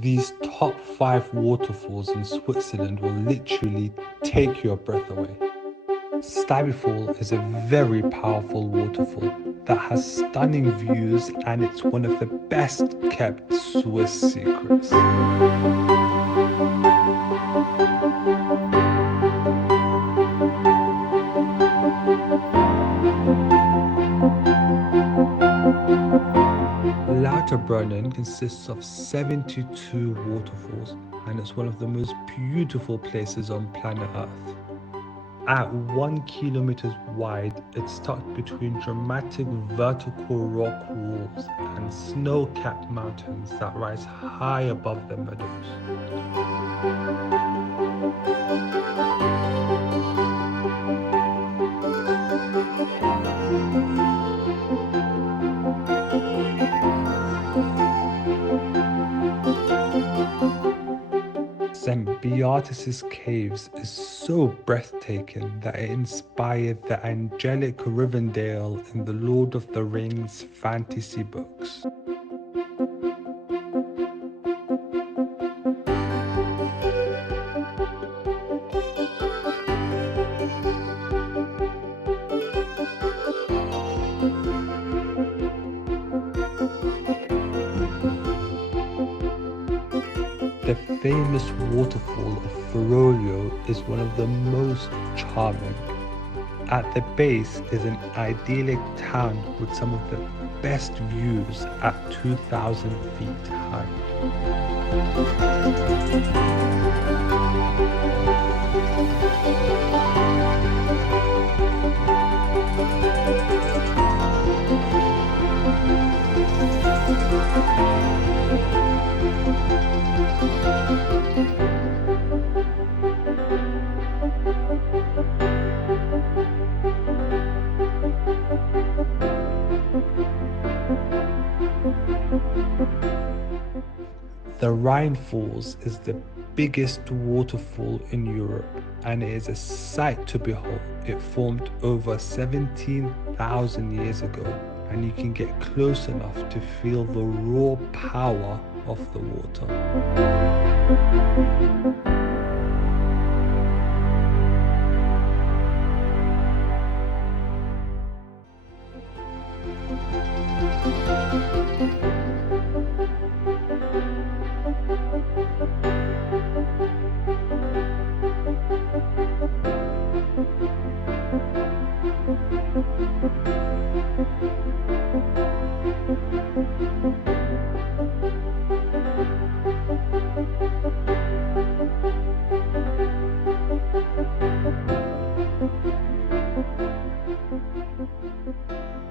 These top 5 waterfalls in Switzerland will literally take your breath away. Stäubifall is a very powerful waterfall that has stunning views, and it's one of the best kept Swiss secrets. Lauterbrunnen consists of 72 waterfalls, and it's one of the most beautiful places on planet Earth. At 1 kilometer wide, it's tucked between dramatic vertical rock walls and snow-capped mountains that rise high above the meadows. St.Beatus Caves is so breathtaking that it inspired the angelic Rivendell in the Lord of the Rings fantasy books. The famous waterfall of Foroglio is one of the most charming. At the base is an idyllic town with some of the best views at 2,000 feet high. The Rhine Falls is the biggest waterfall in Europe, and it is a sight to behold. It formed over 17,000 years ago, and you can get close enough to feel the raw power of the water.